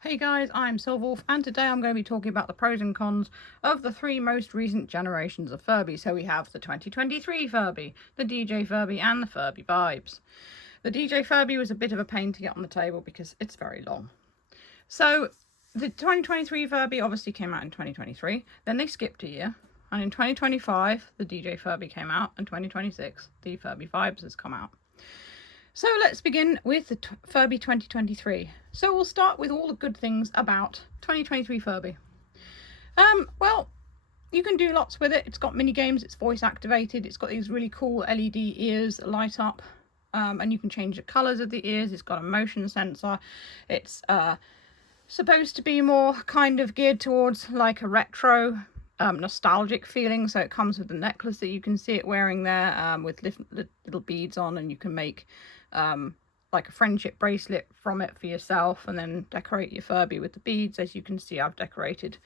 Hey guys, I'm Silverwolf, and today I'm going to be talking about the pros and cons of the three most recent generations of Furby. So we have the 2023 Furby, the DJ Furby, and the Furby Vibes. The DJ Furby was a bit of a pain to get on the table because it's very long. So the 2023 Furby obviously came out in 2023, then they skipped a year, and in 2025 the DJ Furby came out, and 2026 the Furby Vibes has come out. So let's begin with the Furby 2023. So we'll start with all the good things about 2023 Furby. Well, you can do lots with it. It's got mini games, it's voice activated, it's got these really cool LED ears that light up, and you can change the colours of the ears. It's got a motion sensor. It's supposed to be more kind of geared towards like a retro nostalgic feeling. So it comes with a necklace that you can see it wearing there, with little beads on, and you can make like a friendship bracelet from it for yourself, and then decorate your Furby with the beads. As you can see, I've decorated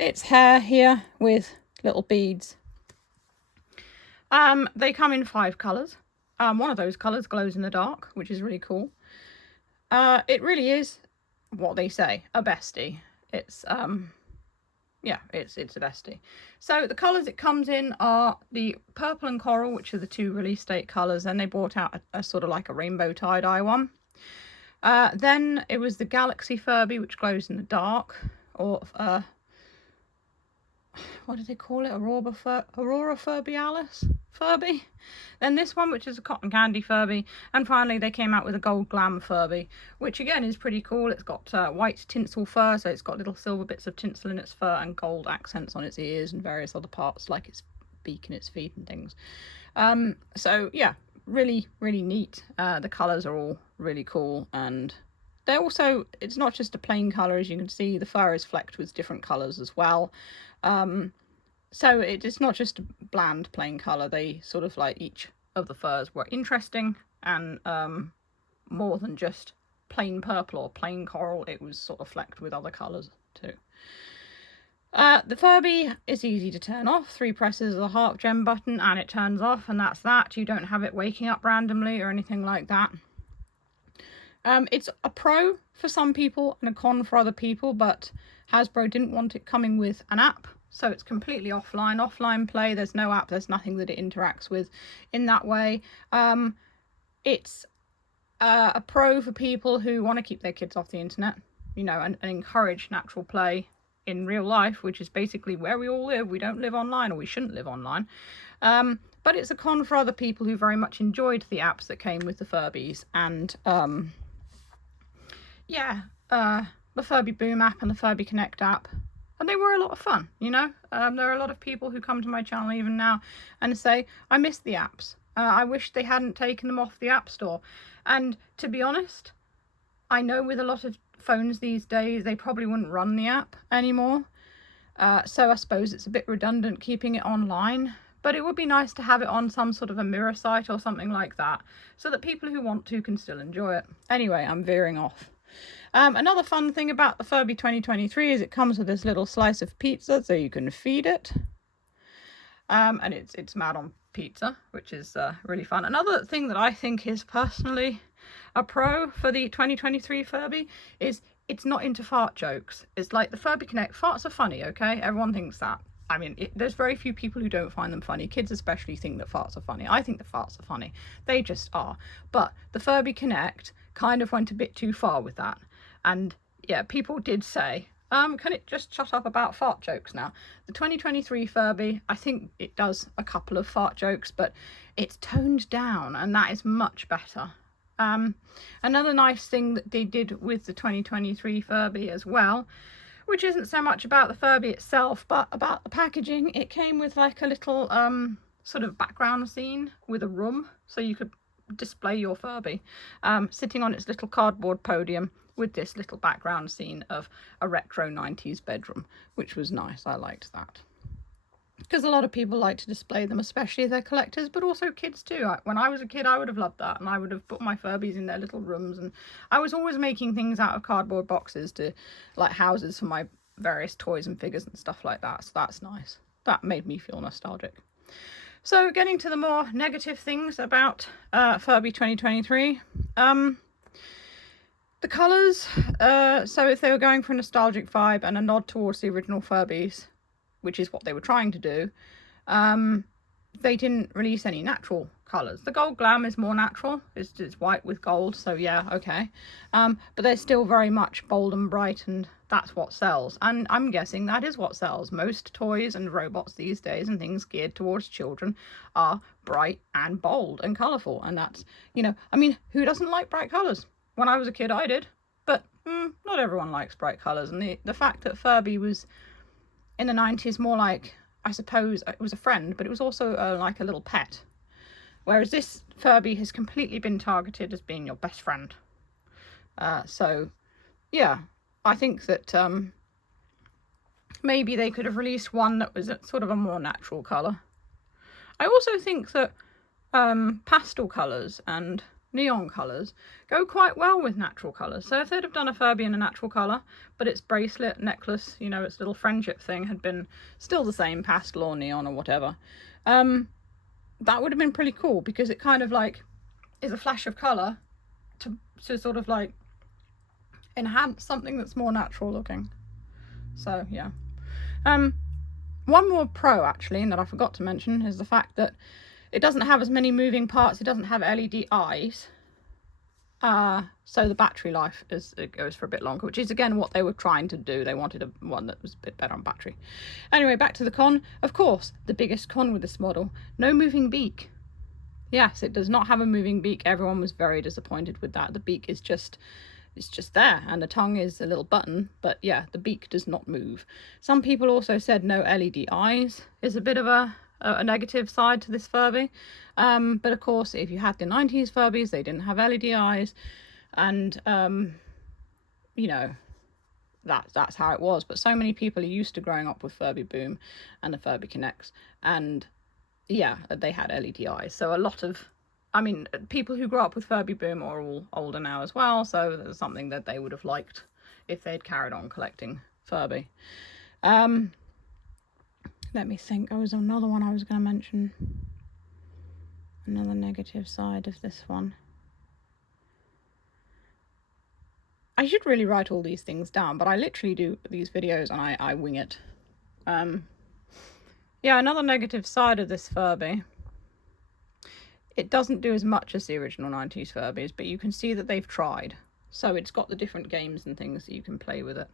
its hair here with little beads. They come in 5 colours. One of those colours glows in the dark, which is really cool. It really is what they say, a bestie. It's it's a bestie. So the colours it comes in are the purple and coral, which are the 2 release date colours, and they brought out a sort of like a rainbow tie-dye one. Then it was the Galaxy Furby, which glows in the dark, or what do they call it? Aurora Furby Furby. Then this one, which is a cotton candy Furby, and finally they came out with a gold glam Furby, which again is pretty cool. It's got white tinsel fur, so it's got little silver bits of tinsel in its fur and gold accents on its ears and various other parts like its beak and its feet and things. So yeah, really neat. The colours are all really cool, and they're also, it's not just a plain colour. As you can see, the fur is flecked with different colours as well. So it's not just a bland plain colour. They sort of like each of the furs were interesting, and more than just plain purple or plain coral, it was sort of flecked with other colours too. The Furby is easy to turn off. 3 presses of the heart gem button and it turns off, and that's that. You don't have it waking up randomly or anything like that. It's a pro for some people and a con for other people, but Hasbro didn't want it coming with an app, so it's completely offline play. There's no app, there's nothing that it interacts with in that way. It's a pro for people who want to keep their kids off the internet, you know, and encourage natural play in real life, which is basically where we all live. We don't live online, or we shouldn't live online. But it's a con for other people who very much enjoyed the apps that came with the Furbies, and the Furby Boom app and the Furby Connect app, and they were a lot of fun, you know. There are a lot of people who come to my channel even now and say, I miss the apps. I wish they hadn't taken them off the App Store. And to be honest, I know with a lot of phones these days, they probably wouldn't run the app anymore. So I suppose it's a bit redundant keeping it online, but it would be nice to have it on some sort of a mirror site or something like that, so that people who want to can still enjoy it. Anyway, I'm veering off. Another fun thing about the Furby 2023 is it comes with this little slice of pizza, so you can feed it. And it's mad on pizza, which is really fun. Another thing that I think is personally a pro for the 2023 Furby is it's not into fart jokes. It's like the Furby Connect, farts are funny, okay? Everyone thinks that. I mean, there's very few people who don't find them funny. Kids especially think that farts are funny. I think the farts are funny. They just are. But the Furby Connect kind of went a bit too far with that. And yeah, people did say, can it just shut up about fart jokes now? The 2023 Furby, I think it does a couple of fart jokes, but it's toned down, and that is much better. Another nice thing that they did with the 2023 Furby as well, which isn't so much about the Furby itself, but about the packaging. It came with like a little sort of background scene with a room, so you could display your Furby sitting on its little cardboard podium with this little background scene of a retro 90s bedroom, which was nice. I liked that, because a lot of people like to display them, especially if they're collectors, but also kids too. When I was a kid, I would have loved that, and I would have put my Furbies in their little rooms, and I was always making things out of cardboard boxes to like houses for my various toys and figures and stuff like that, so that's nice. That made me feel nostalgic. So getting to the more negative things about Furby 2023, The colours, so if they were going for a nostalgic vibe and a nod towards the original Furbies, which is what they were trying to do, they didn't release any natural colours. The gold glam is more natural. It's white with gold, so yeah, okay. But they're still very much bold and bright, and that's what sells. And I'm guessing that is what sells. Most toys and robots these days and things geared towards children are bright and bold and colourful. And that's, you know, I mean, who doesn't like bright colours? When I was a kid, I did. But not everyone likes bright colours. And the fact that Furby was, in the 90s, more like, I suppose, it was a friend, but it was also like a little pet. Whereas this Furby has completely been targeted as being your best friend. So, yeah, I think that maybe they could have released one that was sort of a more natural colour. I also think that pastel colours and neon colours go quite well with natural colours. So if they'd have done a Furby in a natural colour, but its bracelet, necklace, you know, its little friendship thing had been still the same, pastel or neon or whatever, that would have been pretty cool, because it kind of like is a flash of colour to sort of like enhance something that's more natural looking. So yeah. One more pro actually, and that I forgot to mention, is the fact that it doesn't have as many moving parts. It doesn't have LED eyes. So the battery life it goes for a bit longer, which is again what they were trying to do. They wanted one that was a bit better on battery. Anyway, back to the con. Of course, the biggest con with this model, no moving beak. Yes, it does not have a moving beak. Everyone was very disappointed with that. The beak is just, it's just there, and the tongue is a little button, but yeah, the beak does not move. Some people also said no LED eyes is a bit of a negative side to this Furby. But of course, if you had the 90s Furbies, they didn't have LED eyes, and you know, that's how it was. But so many people are used to growing up with Furby Boom and the Furby Connects, and yeah, they had LED eyes. So a lot of, I mean, people who grew up with Furby Boom are all older now as well, so there's something that they would have liked if they'd carried on collecting Furby. Let me think. Oh, was another one I was going to mention. Another negative side of this one. I should really write all these things down, but I literally do these videos and I wing it. Yeah, another negative side of this Furby. It doesn't do as much as the original 90s Furbies, but you can see that they've tried. So it's got the different games and things that you can play with it.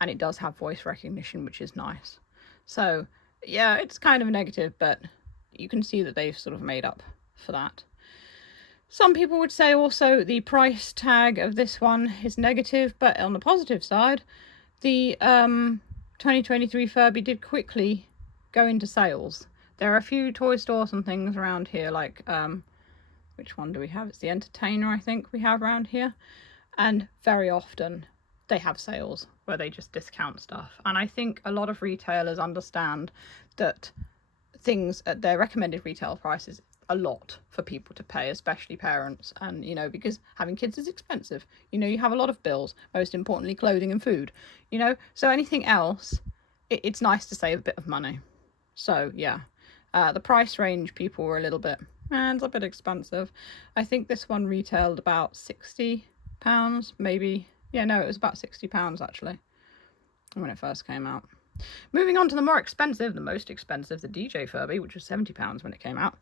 And it does have voice recognition, which is nice. So yeah, it's kind of negative, but you can see that they've sort of made up for that. Some people would say also the price tag of this one is negative, but on the positive side, the 2023 Furby did quickly go into sales. There are a few toy stores and things around here, like, which one do we have? It's the Entertainer, I think we have around here. And very often they have sales where they just discount stuff. And I think a lot of retailers understand that things at their recommended retail prices a lot for people to pay, especially parents. And, you know, because having kids is expensive. You know, you have a lot of bills, most importantly, clothing and food, you know, so anything else, it's nice to save a bit of money. So, yeah, the price range, people were a little bit, it's a bit expensive. I think this one retailed about £60, maybe. Yeah, no, it was about £60 actually when it first came out. Moving on to the more expensive, the most expensive, the DJ Furby, which was £70 when it came out.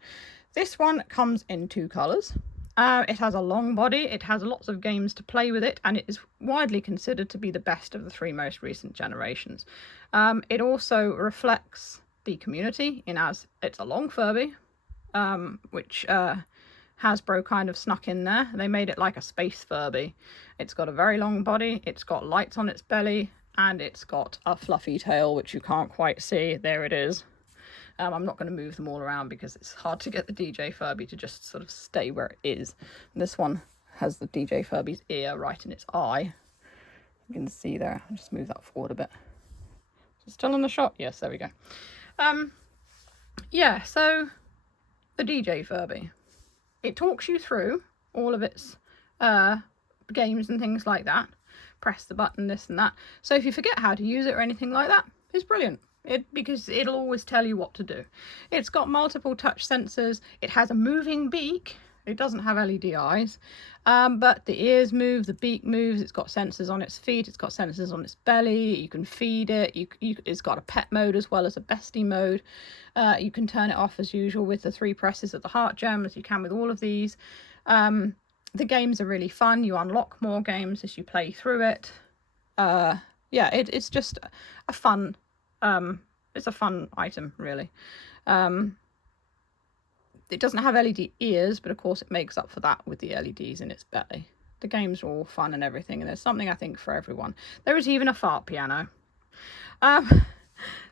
This one comes in two colours. It has a long body, it has lots of games to play with it, and it is widely considered to be the best of the three most recent generations. It also reflects the community in as it's a long Furby, which Hasbro kind of snuck in there. They made it like a space Furby. It's got a very long body, it's got lights on its belly, and it's got a fluffy tail, which you can't quite see. There it is. I'm not going to move them all around because it's hard to get the DJ Furby to just sort of stay where it is. This one has the DJ Furby's ear right in its eye. You can see there. I'll just move that forward a bit. Is it still in the shot? Yes, there we go. Yeah, so the DJ Furby. It talks you through all of its games and things like that. Press the button, this and that. So if you forget how to use it or anything like that, it's brilliant. Because it'll always tell you what to do. It's got multiple touch sensors. It has a moving beak, It doesn't have LED eyes, but the ears move, the beak moves, it's got sensors on its feet, it's got sensors on its belly, you can feed it, it's got a pet mode as well as a bestie mode. You can turn it off as usual with the 3 presses of the heart gem, as you can with all of these. The games are really fun. You unlock more games as you play through it. Yeah, it's just a fun, it's a fun item, really. It doesn't have LED ears, but of course it makes up for that with the LEDs in its belly. The games are all fun and everything, and there's something, I think, for everyone. There is even a fart piano.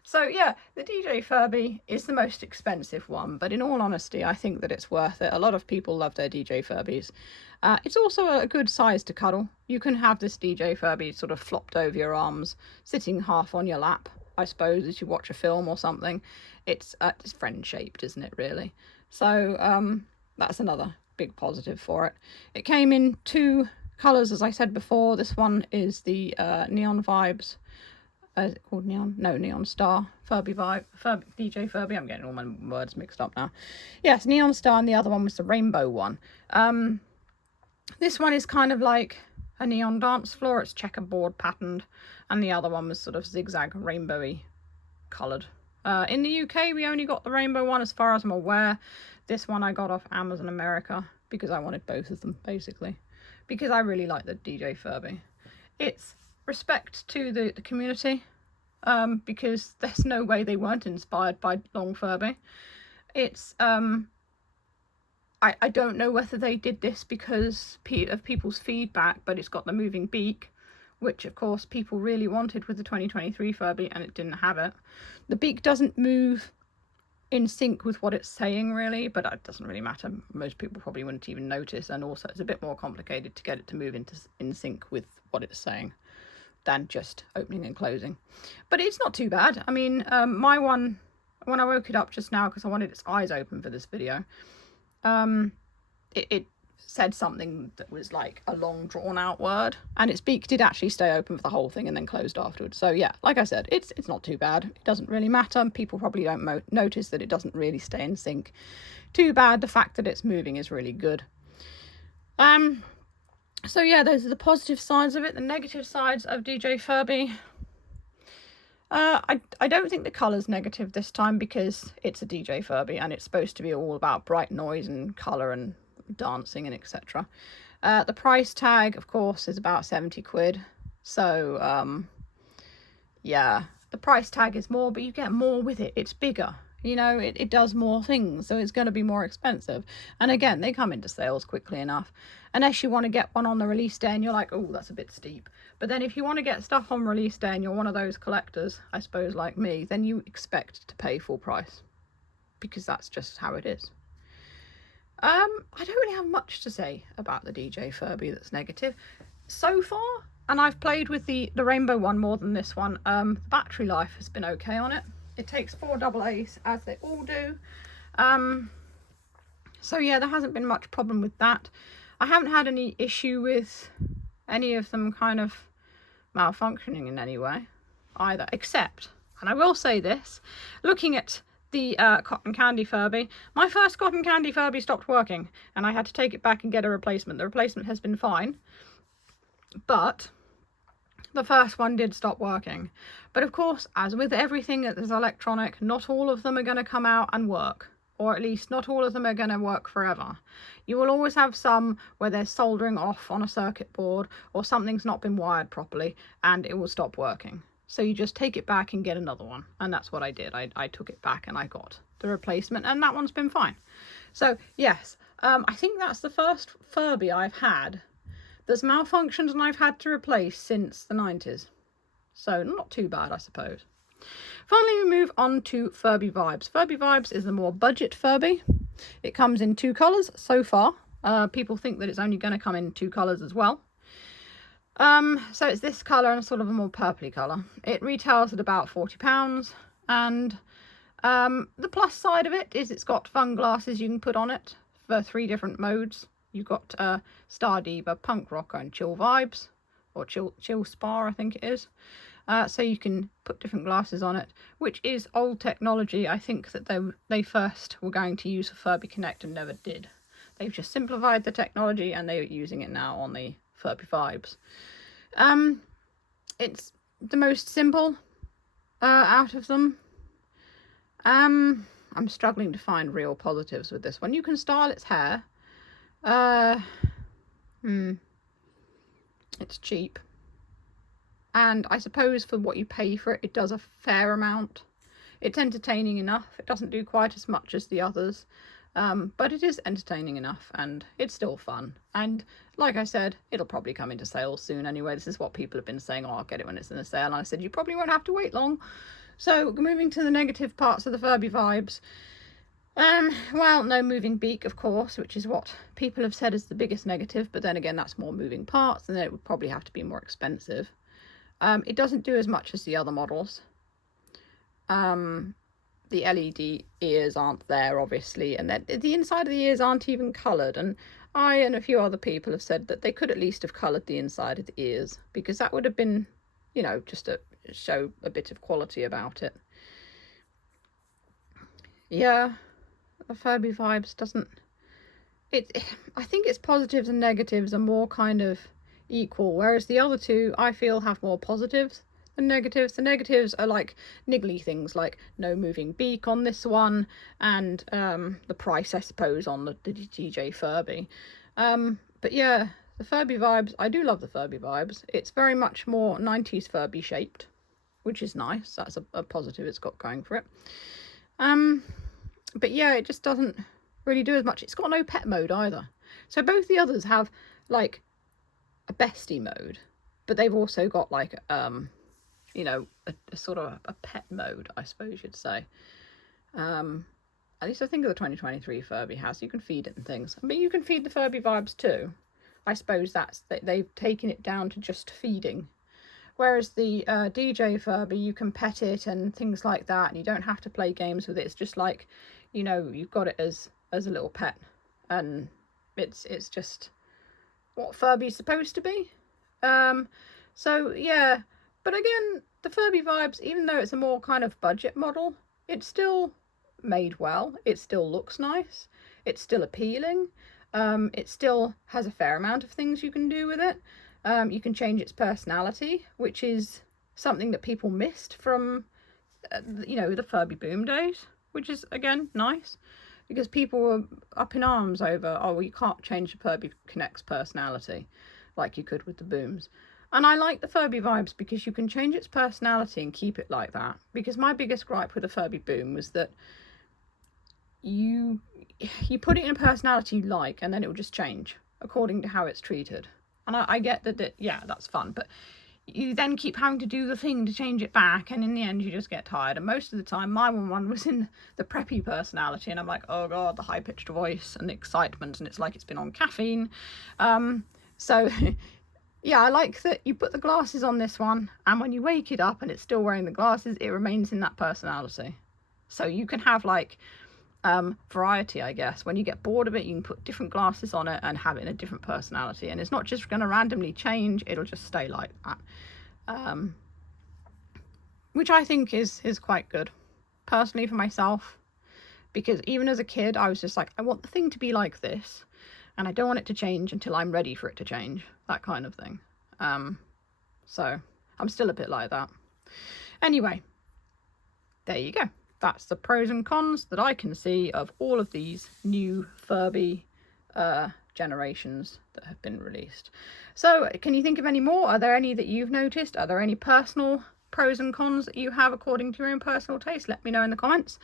So yeah, the DJ Furby is the most expensive one, but in all honesty, I think that it's worth it. A lot of people love their DJ Furbies. It's also a good size to cuddle. You can have this DJ Furby sort of flopped over your arms, sitting half on your lap, I suppose, as you watch a film or something. It's friend-shaped, isn't it, really? So that's another big positive for it. It came in 2 colours, as I said before. This one is the Neon Vibes. Is it called Neon? No, Neon Star. Furby Vibe. DJ Furby. I'm getting all my words mixed up now. Yes, Neon Star, and the other one was the rainbow one. This one is kind of like a neon dance floor. It's checkerboard patterned, and the other one was sort of zigzag rainbowy coloured. In the UK, we only got the rainbow one, as far as I'm aware. This one I got off Amazon America because I wanted both of them, basically, because I really like the DJ Furby. It's respect to the community, because there's no way they weren't inspired by Long Furby. It's I don't know whether they did this because of people's feedback, but it's got the moving beak, which of course people really wanted with the 2023 Furby, and it didn't have it. The beak doesn't move in sync with what it's saying, really, but it doesn't really matter. Most people probably wouldn't even notice, and also it's a bit more complicated to get it to move in sync with what it's saying than just opening and closing. But it's not too bad. I mean, my one, when I woke it up just now because I wanted its eyes open for this video, it said something that was like a long drawn out word, and its beak did actually stay open for the whole thing and then closed afterwards. So yeah, like I said, it's not too bad. It doesn't really matter. People probably don't notice that it doesn't really stay in sync. Too bad. The fact that it's moving is really good. So yeah, those are the positive sides of it. The negative sides of DJ Furby. I don't think the colour's negative this time because it's a DJ Furby and it's supposed to be all about bright noise and colour and dancing and etc. The price tag, of course, is about 70 quid. So, yeah, the price tag is more, but you get more with it. It's bigger. You know, it does more things, so it's going to be more expensive. And again, they come into sales quickly enough. Unless you want to get one on the release day and you're like, oh, that's a bit steep. But then if you want to get stuff on release day and you're one of those collectors, I suppose, like me, then you expect to pay full price. Because that's just how it is. I don't really have much to say about the DJ Furby that's negative. So far, and I've played with the rainbow one more than this one, the battery life has been okay on it. It takes 4 AA's, as they all do. So yeah, there hasn't been much problem with that. I haven't had any issue with any of them kind of malfunctioning in any way either, except, and I will say this, looking at the cotton candy Furby, my first cotton candy Furby stopped working and I had to take it back and get a replacement. The replacement has been fine, but the first one did stop working. But of course, as with everything that is electronic, not all of them are going to come out and work. Or at least not all of them are going to work forever. You will always have some where there's soldering off on a circuit board or something's not been wired properly and it will stop working. So you just take it back and get another one. And that's what I did. I took it back and I got the replacement, and that one's been fine. So yes, I think that's the first Furby I've had that's malfunctioned and I've had to replace since the 90s. So not too bad, I suppose. Finally, we move on to Furby Vibes. Furby Vibes is the more budget Furby. It comes in 2 colours so far. People think that it's only going to come in 2 colours as well. So it's this colour and sort of a more purpley colour. It retails at about £40, and the plus side of it is it's got fun glasses you can put on it for 3 different modes. You've got Star Diva, Punk Rocker and Chill Vibes, or Chill Spa, I think it is. So you can put different glasses on it, which is old technology. I think that they first were going to use for Furby Connect and never did. They've just simplified the technology and they're using it now on the Furby Vibes. It's the most simple out of them. I'm struggling to find real positives with this one. You can style its hair. It's cheap. And I suppose for what you pay for it, it does a fair amount. It's entertaining enough. It doesn't do quite as much as the others. But it is entertaining enough and it's still fun. And like I said, it'll probably come into sale soon anyway. This is what people have been saying, oh, I'll get it when it's in a sale. And I said, you probably won't have to wait long. So moving to the negative parts of the Furby Vibes. Well, no moving beak, of course, which is what people have said is the biggest negative. But then again, that's more moving parts and then it would probably have to be more expensive. It doesn't do as much as the other models. The LED ears aren't there, obviously, and the inside of the ears aren't even coloured. And I and a few other people have said that they could at least have coloured the inside of the ears, because that would have been, you know, just to show a bit of quality about it. Yeah, the Furby Vibes doesn't... I think its positives and negatives are more kind of equal, whereas the other two, I feel, have more positives than negatives. The negatives are like niggly things like no moving beak on this one, and the price, I suppose, on the DJ Furby. But yeah, the Furby Vibes, I do love the Furby Vibes. It's very much more 90s Furby shaped, which is nice. That's a positive it's got going for it. But yeah, it just doesn't really do as much. It's got no pet mode either. So both the others have like a bestie mode, but they've also got like you know, a sort of a pet mode, I suppose you'd say. At least I think of the 2023 Furby has. You can feed it and things. I mean, you can feed the Furby Vibes too. I suppose they've taken it down to just feeding. Whereas the DJ Furby, you can pet it and things like that, and you don't have to play games with it. It's just like, you know, you've got it as a little pet, and it's just what Furby's supposed to be. So yeah, but again, the Furby Vibes, even though it's a more kind of budget model, it's still made well. It still looks nice. It's still appealing. It still has a fair amount of things you can do with it. You can change its personality, which is something that people missed from, you know, the Furby boom days, which is, again, nice. Because people were up in arms over, oh, well, you can't change the Furby Connect's personality like you could with the booms. And I like the Furby Vibes because you can change its personality and keep it like that. Because my biggest gripe with the Furby boom was that you put it in a personality you like, and then it will just change according to how it's treated. And I get that, yeah, that's fun, but you then keep having to do the thing to change it back, and in the end you just get tired. And most of the time my one was in the preppy personality, and I'm like, oh god, the high-pitched voice and the excitement, and it's like it's been on caffeine. So yeah, I like that you put the glasses on this one, and when you wake it up and it's still wearing the glasses, it remains in that personality. So you can have like variety, I guess. When you get bored of it, you can put different glasses on it and have it in a different personality, and it's not just going to randomly change, it'll just stay like that, which I think is quite good personally for myself, because even as a kid I was just like, I want the thing to be like this and I don't want it to change until I'm ready for it to change, that kind of thing. So I'm still a bit like that. Anyway, there you go. That's the pros and cons that I can see of all of these new Furby generations that have been released. So can you think of any more? Are there any that you've noticed? Are there any personal pros and cons that you have according to your own personal taste? Let me know in the comments.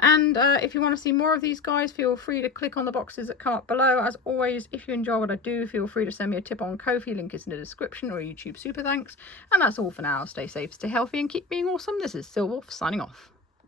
And if you want to see more of these guys, feel free to click on the boxes that come up below. As always, if you enjoy what I do, feel free to send me a tip on Ko-fi, link is in the description, or YouTube super thanks. And that's all for now. Stay safe, stay healthy, and keep being awesome. This is Silwolf signing off.